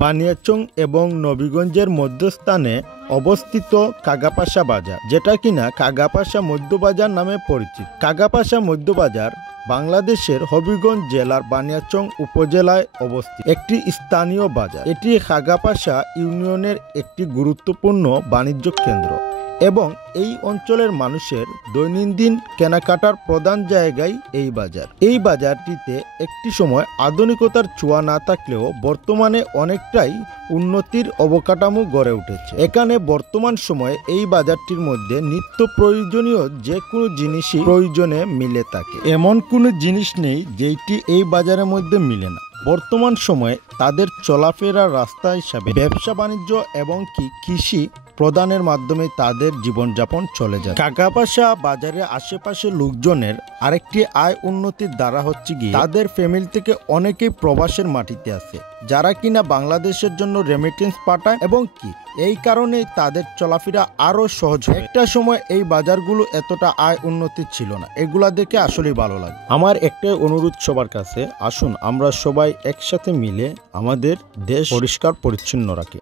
বানিয়াচং এবং নবীগঞ্জের মধ্যস্থানে অবস্থিত কাগাপাশা বাজার, যেটা কিনা কাগাপাশা মধ্যবাজার নামে পরিচিত। কাগাপাশা মধ্যবাজার বাংলাদেশের হবিগঞ্জ জেলার বানিয়াচং উপজেলায় অবস্থিত একটি স্থানীয় বাজার। এটি কাগাপাশা ইউনিয়নের একটি গুরুত্বপূর্ণ বাণিজ্য কেন্দ্র এবং এই অঞ্চলের মানুষের দৈনন্দিন কেনাকাটার প্রধান জায়গায় এই বাজার। এই বাজারটিতে একটি সময় আধুনিকতার ছোঁয়া না থাকলেও বর্তমানে অনেকটাই উন্নতির অবকাঠামো গড়ে উঠেছে। এখানে বর্তমান সময়ে এই বাজারটির মধ্যে নিত্য প্রয়োজনীয় যে কোনো জিনিসই প্রয়োজনে মিলে থাকে। এমন কোনো জিনিস নেই যেটি এই বাজারের মধ্যে মিলে না। বর্তমান সময়ে তাদের চলাফেরার রাস্তা হিসাবে ব্যবসা বাণিজ্য এবং কৃষি প্রদানের মাধ্যমে তাদের জীবনযাপন চলে যায়। কাগাপাশা বাজারের আশেপাশে লোকজনের আরেকটি আয় উন্নতির দ্বারা হচ্ছে গিয়ে তাদের ফ্যামিলি থেকে অনেকেই প্রবাসের মাটিতে আছে, যারা কিনা বাংলাদেশের জন্য রেমিটেন্স পাঠায় এবং এই কারণে তাদের চলাফেরা আরো সহজ হয়। একটা সময় এই বাজারগুলো এতটা আয় উন্নতি ছিল না। এগুলা দেখে আসলেই ভালো লাগে। আমার একটাই অনুরোধ সবার কাছে, আসুন আমরা সবাই একসাথে মিলে আমাদের দেশ পরিষ্কার পরিচ্ছন্ন রাখি।